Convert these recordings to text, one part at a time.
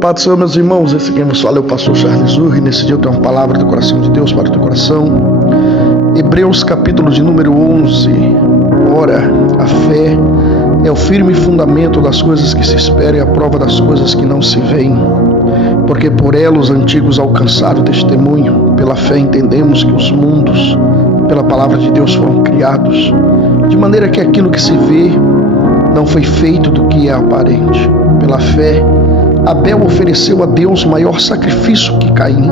Pai do Senhor, meus irmãos, esse quem vos fala é o pastor Charles Urri. Nesse dia eu tenho uma palavra do coração de Deus para o teu coração. Hebreus capítulo de número 11. Ora, a fé é o firme fundamento das coisas que se esperam e a prova das coisas que não se veem. Porque por ela os antigos alcançaram testemunho. Pela fé entendemos que os mundos, pela palavra de Deus, foram criados, de maneira que aquilo que se vê não foi feito do que é aparente. Pela fé, Abel ofereceu a Deus maior sacrifício que Caim,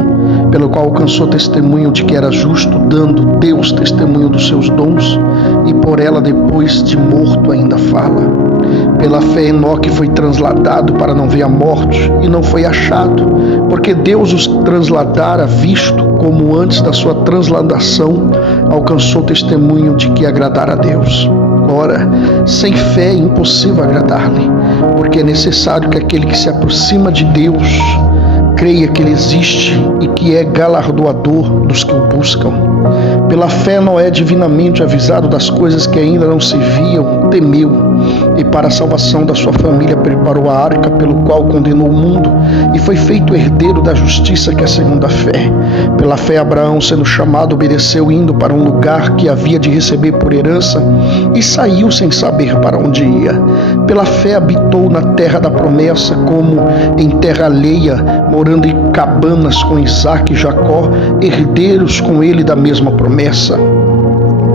pelo qual alcançou testemunho de que era justo, dando Deus testemunho dos seus dons, e por ela, depois de morto, ainda fala. Pela fé, Enoque foi transladado para não ver a morte, e não foi achado, porque Deus os transladara, visto como antes da sua transladação alcançou testemunho de que agradara a Deus. Ora, sem fé é impossível agradar-lhe, porque é necessário que aquele que se aproxima de Deus creia que Ele existe e que é galardoador dos que o buscam. Pela fé, Noé, divinamente avisado das coisas que ainda não se viam, temeu, e para a salvação da sua família preparou a arca, pelo qual condenou o mundo, e foi feito herdeiro da justiça, que é segundo a fé. Pela fé, Abraão, sendo chamado, obedeceu, indo para um lugar que havia de receber por herança, e saiu sem saber para onde ia. Pela fé, habitou na terra da promessa, como em terra alheia, morando em cabanas com Isaque e Jacó, herdeiros com ele da mesma promessa,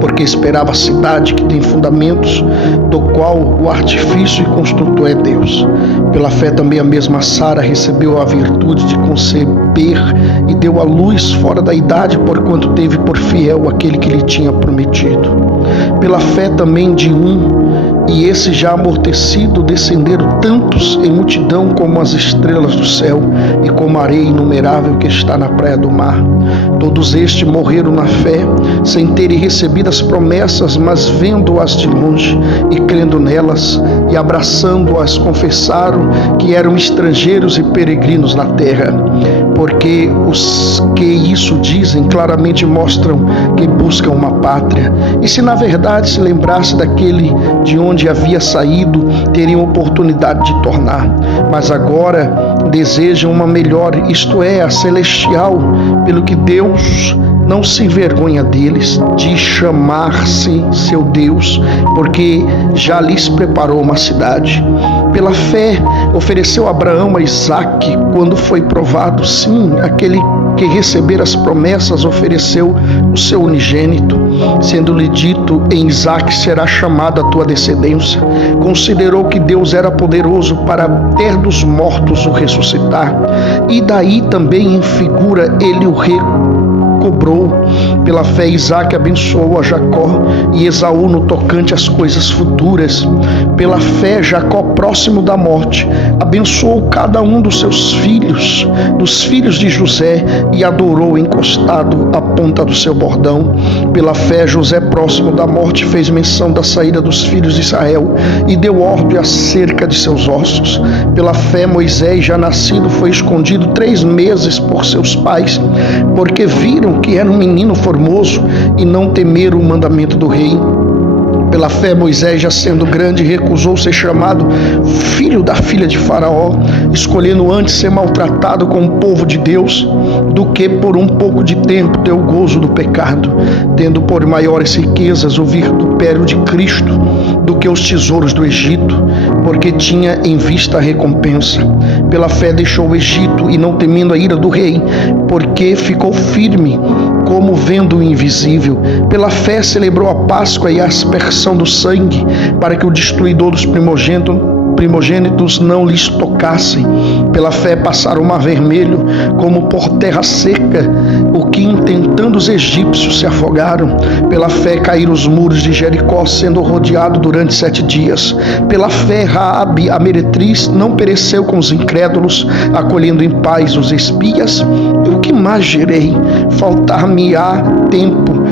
porque esperava a cidade que tem fundamentos, do qual o artifício e construtor é Deus. Pela fé também a mesma Sara recebeu a virtude de conceber e deu à luz fora da idade, porquanto teve por fiel aquele que lhe tinha prometido. Pela fé também de e esse já amortecido, descenderam tantos em multidão como as estrelas do céu e como a areia inumerável que está na praia do mar. Todos estes morreram na fé, sem terem recebido as promessas, mas vendo-as de longe e crendo nelas, e abraçando-as, confessaram que eram estrangeiros e peregrinos na terra. Porque os que isso dizem claramente mostram que buscam uma pátria. E se na verdade se lembrasse daquele de onde havia saído, teriam oportunidade de tornar. Mas agora desejam uma melhor, isto é, a celestial, pelo que Deus não se envergonha deles, de chamar-se seu Deus, porque já lhes preparou uma cidade. Pela fé, ofereceu Abraão a Isaque, quando foi provado, sim, aquele que receber as promessas ofereceu o seu unigênito, sendo-lhe dito: em Isaque será chamada a tua descendência. Considerou que Deus era poderoso para ter dos mortos o ressuscitar, e daí também em figura ele o recobrou. Pela fé, Isaque abençoou a Jacó e Esaú no tocante às coisas futuras. Pela fé, Jacó, próximo da morte, abençoou cada um dos seus filhos, dos filhos de José, e adorou encostado à ponta do seu bordão. Pela fé, José, próximo da morte, fez menção da saída dos filhos de Israel e deu ordem acerca de seus ossos. Pela fé, Moisés, já nascido, foi escondido 3 meses por seus pais, porque viram que era um menino formoso e não temeram o mandamento do rei. Pela fé, Moisés, já sendo grande, recusou ser chamado filho da filha de Faraó, escolhendo antes ser maltratado com o povo de Deus, do que por um pouco de tempo ter o gozo do pecado, tendo por maiores riquezas o vitupério de Cristo do que os tesouros do Egito, porque tinha em vista a recompensa. Pela fé deixou o Egito, e não temendo a ira do rei, porque ficou firme, como vendo o invisível. Pela fé celebrou a Páscoa e a aspersão do sangue, para que o destruidor dos primogênitos não lhes tocassem. Pela fé passaram o mar vermelho como por terra seca, o que intentando os egípcios se afogaram. Pela fé caíram os muros de Jericó, sendo rodeado durante 7 dias. Pela fé Raabe, a meretriz, não pereceu com os incrédulos, acolhendo em paz os espias. E o que mais direi? Faltar-me-á tempo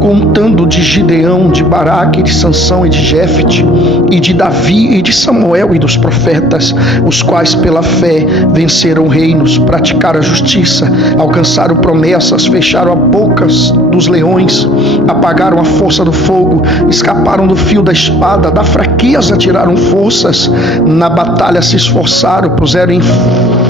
contando de Gideão, de Baraque, de Sansão e de Jefte, e de Davi e de Samuel e dos profetas, os quais pela fé venceram reinos, praticaram a justiça, alcançaram promessas, fecharam as bocas dos leões, apagaram a força do fogo, escaparam do fio da espada, da fraqueza tiraram forças, na batalha se esforçaram, puseram em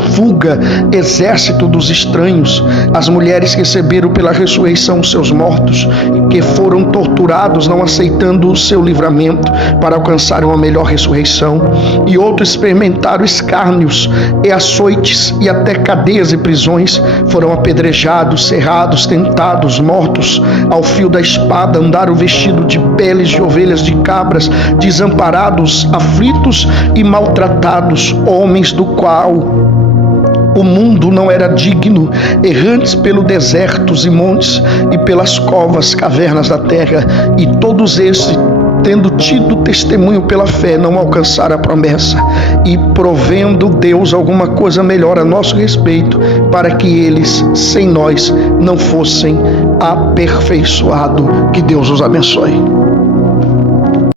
fuga exército dos estranhos. As mulheres receberam pela ressurreição os seus mortos, que foram torturados, não aceitando o seu livramento, para alcançar uma melhor ressurreição. E outros experimentaram escárnios e açoites e até cadeias e prisões, foram apedrejados, cerrados, tentados, mortos ao fio da espada, andaram vestidos de peles de ovelhas, de cabras, desamparados, aflitos e maltratados, homens do qual o mundo não era digno, errantes pelo desertos e montes e pelas covas, cavernas da terra, e todos esses, tendo tido testemunho pela fé, não alcançaram a promessa, e provendo Deus alguma coisa melhor a nosso respeito, para que eles, sem nós, não fossem aperfeiçoados. Que Deus os abençoe.